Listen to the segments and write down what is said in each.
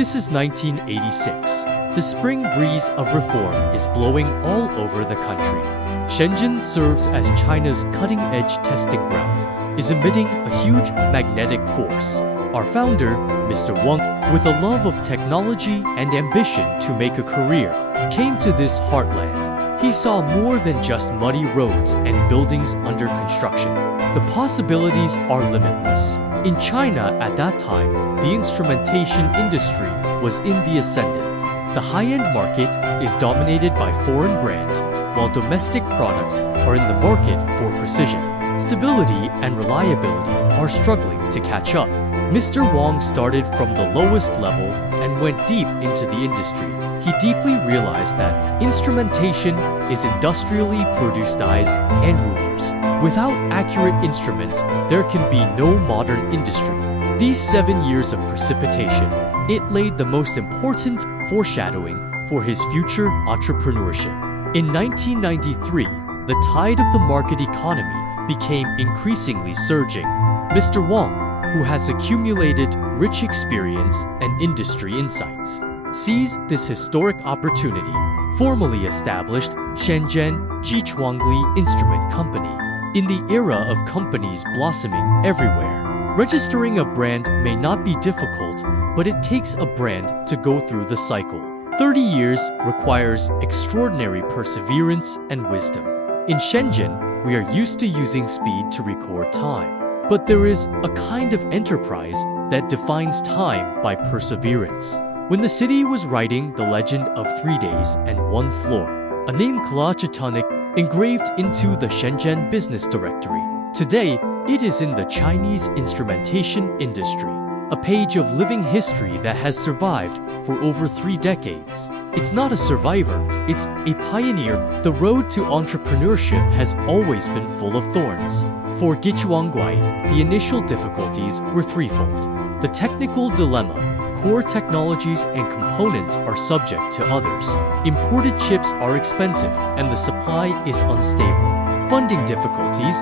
This is 1986. The spring breeze of reform is blowing all over the country. Shenzhen serves as China's cutting-edge testing ground, is emitting a huge magnetic force. Our founder, Mr. Wang, with a love of technology and ambition to make a career, came to this heartland. He saw more than just muddy roads and buildings under construction. The possibilities are limitless. In China at that time, the instrumentation industry was in the ascendant. The high-end market is dominated by foreign brands, while domestic products are in the market for precision. Stability and reliability are struggling to catch up. Mr. Wang started from the lowest level and went deep into the industry. He deeply realized that instrumentation is industrially produced eyes and rulers. Without accurate instruments, there can be no modern industry. These 7 years of precipitation, it laid the most important foreshadowing for his future entrepreneurship. In 1993, the tide of the market economy became increasingly surging. Mr. Wang, who has accumulated rich experience and industry insights, seized this historic opportunity, formally established Shenzhen Jiechuangli Instrument Company. In the era of companies blossoming everywhere, registering a brand may not be difficult, but it takes a brand to go through the cycle. 30 years requires extraordinary perseverance and wisdom. In Shenzhen, we are used to using speed to record time. But there is a kind of enterprise that defines time by perseverance. When the city was writing the legend of 3 days and 1 floor, a name Jiechuangli engraved into the Shenzhen business directory. Today, it is in the Chinese instrumentation industry, a page of living history that has survived for over 3 decades. It's not a survivor, it's a pioneer. The road to entrepreneurship has always been full of thorns. For Jiechuangli, the initial difficulties were threefold. The technical dilemma: core technologies and components are subject to others. Imported chips are expensive and the supply is unstable. Funding difficulties: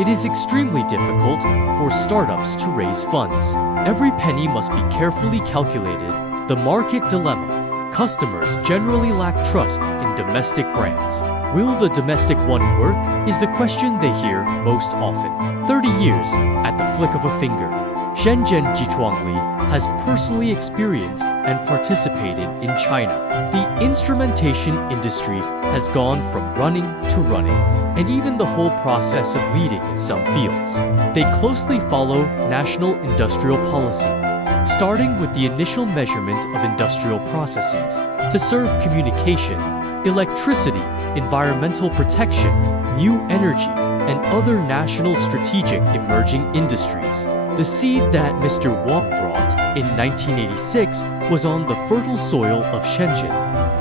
it is extremely difficult for startups to raise funds. Every penny must be carefully calculated. The market dilemma: customers generally lack trust in domestic brands. Will the domestic one work? Is the question they hear most often. 30 years, at the flick of a finger, Shenzhen Jiechuangli has personally experienced and participated in China. The instrumentation industry has gone from running to running, and even the whole process of leading in some fields. They closely follow national industrial policy, starting with the initial measurement of industrial processes to serve communication, electricity, environmental protection, new energy, and other national strategic emerging industries. The seed that Mr. Wang brought in 1986 was on the fertile soil of Shenzhen,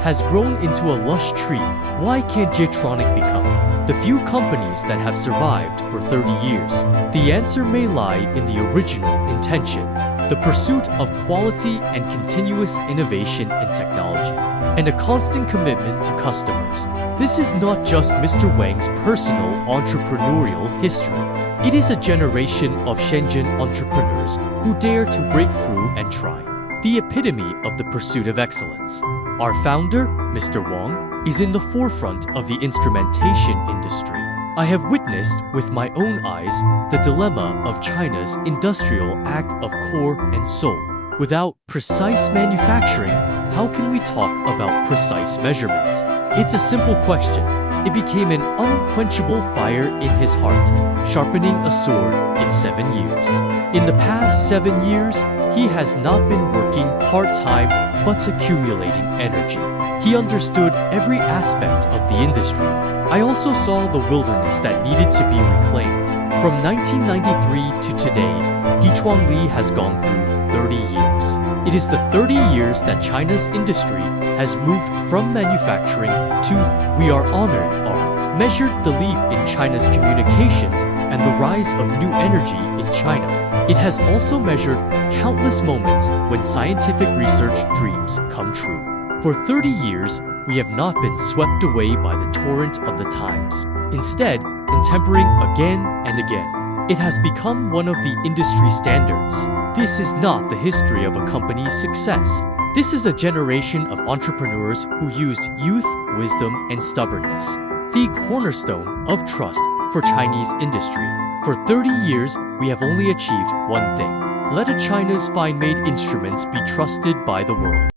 has grown into a lush tree. Why can't Jetronl become the few companies that have survived for 30 years? The answer may lie in the original intention, the pursuit of quality and continuous innovation in technology, and a constant commitment to customers. This is not just Mr. Wang's personal entrepreneurial history. It is a generation of Shenzhen entrepreneurs who dare to break through and try. The epitome of the pursuit of excellence. Our founder, Mr. Wang, is in the forefront of the instrumentation industry. I have witnessed with my own eyes the dilemma of China's industrial act of core and soul. Without precise manufacturing, how can we talk about precise measurement? It's a simple question. It became an unquenchable fire in his heart, sharpening a sword in 7 years. In the past 7 years, he has not been working part-time, but accumulating energy. He understood every aspect of the industry. I also saw the wilderness that needed to be reclaimed. From 1993 to today, Jiechuangli has gone through 30 years. It is the 30 years that China's industry has moved from manufacturing to we are honored are measured the leap in China's communications and the rise of new energy in China. It has also measured countless moments when scientific research dreams come true. For 30 years, we have not been swept away by the torrent of the times. Instead, intempering again and again, it has become one of the industry standards. This is not the history of a company's success. This is a generation of entrepreneurs who used youth, wisdom, and stubbornness, the cornerstone of trust for Chinese industry. For 30 years, we have only achieved one thing. Let China's fine-made instruments be trusted by the world.